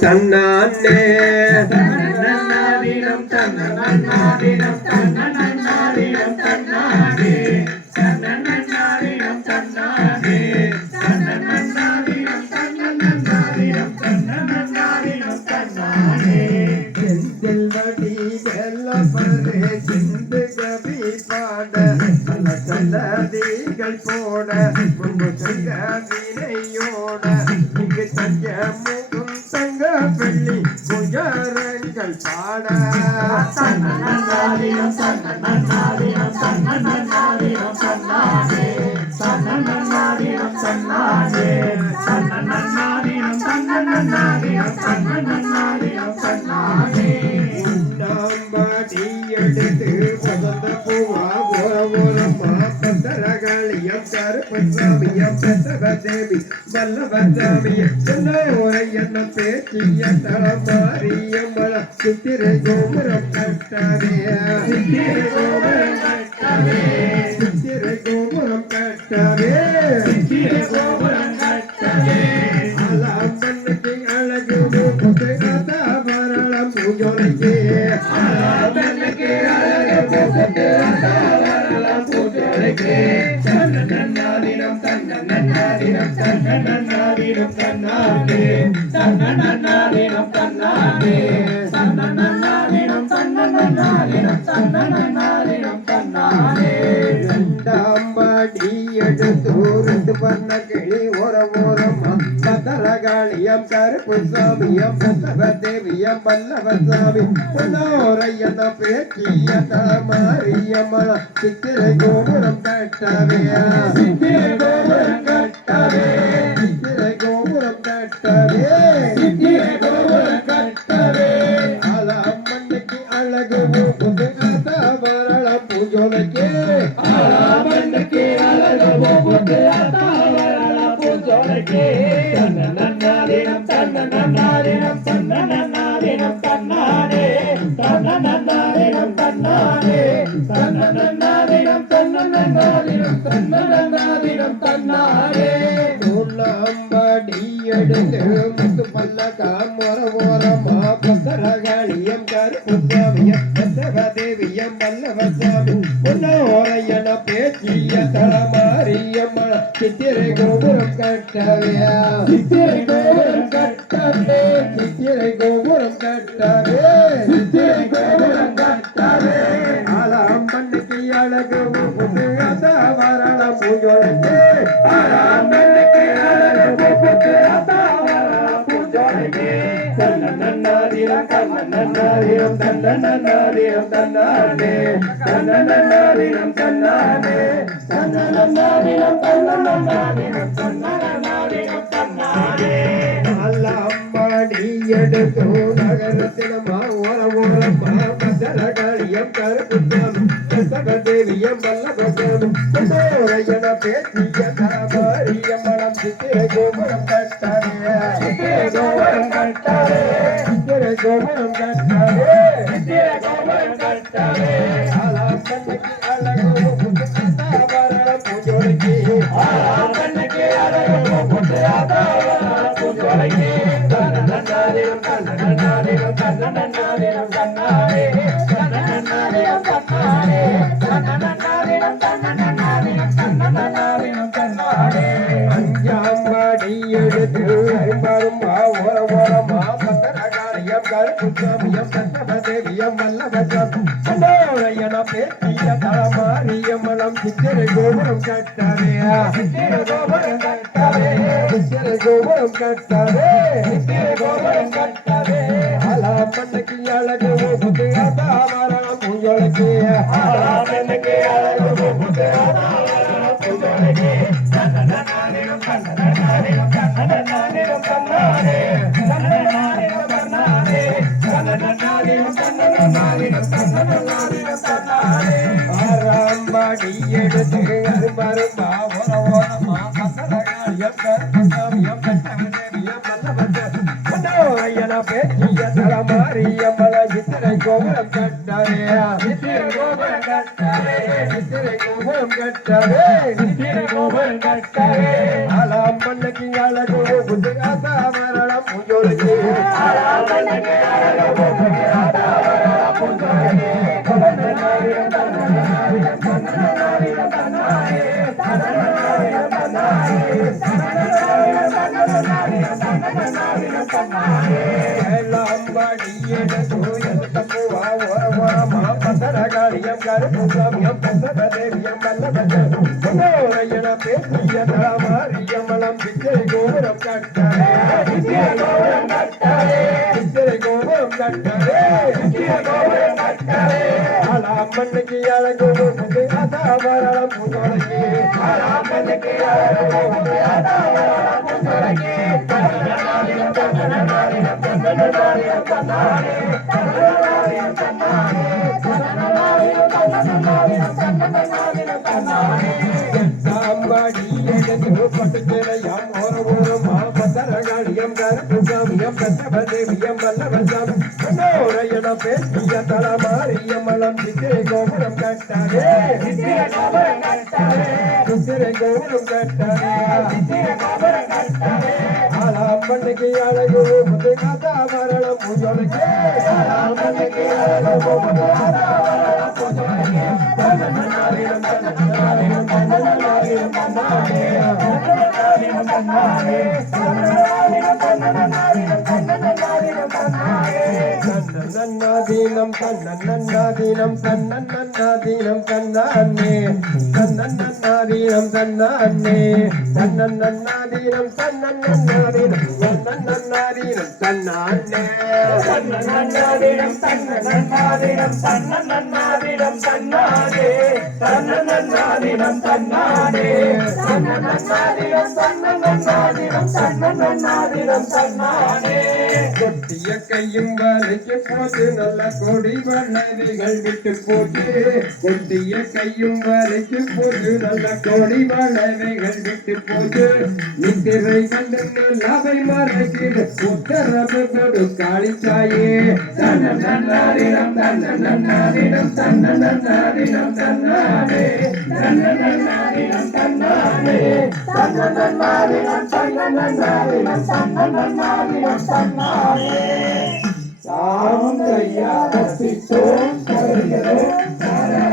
தன்னானே. தன்னன்னாதீனம் தன்னன்னாதீனம் தன்னன்னாதீனம் தன்னாதே தன்னன்னாதீனம் தன்னாதே தன்னன்னாதீனம் தன்னன்னாதீனம் தன்னன்னாதீனம் தன்னாதே செந்தில் வடி வெல்லப்பரே சிந்து கவி பாட பல சல்லதிகள் போட உங்க தங்க வினையோட இங்கு தஞ்ச பாட தன்னன்னாதீனம் தன்னன்னாதீனம் தன்னன்னாதீனம் தன்னாதே தன்னன்னாதீனம் தன்னாதே தன்னன்னாதீனம் தன்னன்னாதீனம் தன்னன்னாதீனம் பெத்தவதேவி வல்லவதாமியம் என்ன ஒரு என்ன பேச்சிய சித்திரை கோபுரம் கட்டாதே சித்திரை கோபுரம் கட்டவே. தன்னன்னாதீனம் தன்னன்னாதீனம் தன்னாதே தன்னன்னாதீனம் தன்னாதே தன்னன்னாதீனம் தன்னன்னாதீனம் தன்னன்னாதீனம் தன்னாதே ரெண்டாம்பாடி பண்ண கிளி ஓர பதரகாளியம் கருப்பு சாமியம் பத்தவ தேவியம் பல்லவ பொன்னோரையன பேச்சிய சித்திரை கோபுரம் பூஜோலைக்கு தன்னன்னாதீனம் தன்னன்னாதீனம் தன்னன்னாதீனம் தன்னாதே தன்னன்னாதீனம் பொன்னோரையன பேச்சிய தளமாரியம்ம சித்திரை கோபுரம் கட்டவே சித்திரை கோபுரம் கட்டவே சித்திரை கோபுரம் கட்டவே. சித்திரை கோபுரம் கட்டவே. ஆலாம்பண்ணுக்கு அழகு புது அதாவரண பூஜோலைக்கு. ஆலாம்பண்ணுக்கு அழகு தன்னன்னாதீனம் தன்னன்னாதீனம் தன்னன்னாதீனம் தன்னாதே தன்னன்னாதீனம் தன்னாதே தன்னன்னாதீனம் தன்னன்னாதீனம் தன்னன்னாதீனம் தன்னாதே அல்லாம்பாடி எடுத்து நகரத்தினமா ஓர ஓரமா மதரகாளியம் கருப்புசாமி தேவியம் வல்லபசாமி சந்தோரையன பேச்சிய தாபாரியம் மனம் சித்திரை கோபுரம் கட்டாரே சித்திரை கோபுரம் கட்டவே. சித்திரை கோபுரம் கட்டாரே சித்திரை கோபுரம் கட்டவே. அலாம்பண்ணுக்கு அழகு கருப்புசாமியம் சத்தமதேவியம் தேவியம் சண்டோரையன பேச்சிய தளமாரியம் மனம் சித்திரை கோபுரம் கட்டாரே சித்திரை கோபுரம் கட்டவே சித்திரை கோபுரம் கட்டாரே சித்திரை கோபுரம் கட்டவே அலாம்பண்ணுக்கு அழகு புது அதாவரணம் பூஜோலைக்கு ஆலாம்பண்ணுக்கு அழகு போகுது அத்தாவரல பூஜோலைக்கு தன்னன்னாதீனம் தன்னன்னாதீனம் தன்னன்னாதீனம் தன்னாதே தன்னன்னாதீனம் கோபுரம் கட்டாரே கோபுரம் கட்டவே கோபுரம் கட்டாரே கோபுரம் கட்டவே. அழகு புதுகாசா மரணம் பூஜோலைக்கு ஆளாமனுக்கு அழகு தன்னன்னாரிடம் தன்னாரே ஏலாம்படி எடுத்து தப்புவா பேசிய தலமாரியமலம் பிச்சை கோபுரம் கட்டரே விஜய கோபுரம் கட்டரே பிச்சை கோபுரம் கட்டரே விஜய கோபுரம் கட்டரே அலாமண்ணுக்கு அழகு புது அதாவரணம் புதொலையே அழகு கட்டாரே விஜய கோபுரம் கட்டாரே பிச்சை கோபுரம் கட்டரே விஜய கோபுரம் கட்டரே I'm not going to be able to do. I'm not going to be able to do. I'm not going to be able to do. I'm not going to be able to do தீனம் தன்னன்னாதீனம் தன்னன்னாதீனம் தன்னன்னாதீனம் தன்னானே தன்னன்னாதீனம் தன்னானே தன்னன்னாதீனம் தன்னன்னாதீனம் தன்னன்னாதீனம் தன்னானே தன்னன்னாரிடம் தன்னன்னாரிடம் தன்னன்னாரிடம் தன்னாரே தன்னன்னாரிடம் தன்னாரே தன்னன்னாரிடம் தன்னன்னாரிடம் தன்னன்னாரிடம் தன்னாரே கொட்டிய கையும் வலைக்கு போது நல்ல கொடி வளவைகள் விட்டு போட்டு. கொட்டிய கையும் வலைக்கு போது நல்ல கொடி வளவைகள் விட்டு போட்டு. நித்திரை கண்டு நல்லாவை மறைக்கிடு உத்தரவு கொடு காளிச்சாயே. தன்னன்னாரிடம் தன்னன்னாரிடம் தன்னன்னாரிடம் தன்னாரே தன்னன்னாரிடம் தன்னாரே தன்னன்னாரிடம் தன்னன்னாரிடம் தன்னன்னாரிடம் தன்னாரே சாம் கையா தப்பித்தோம் கருகிறோம் சாரா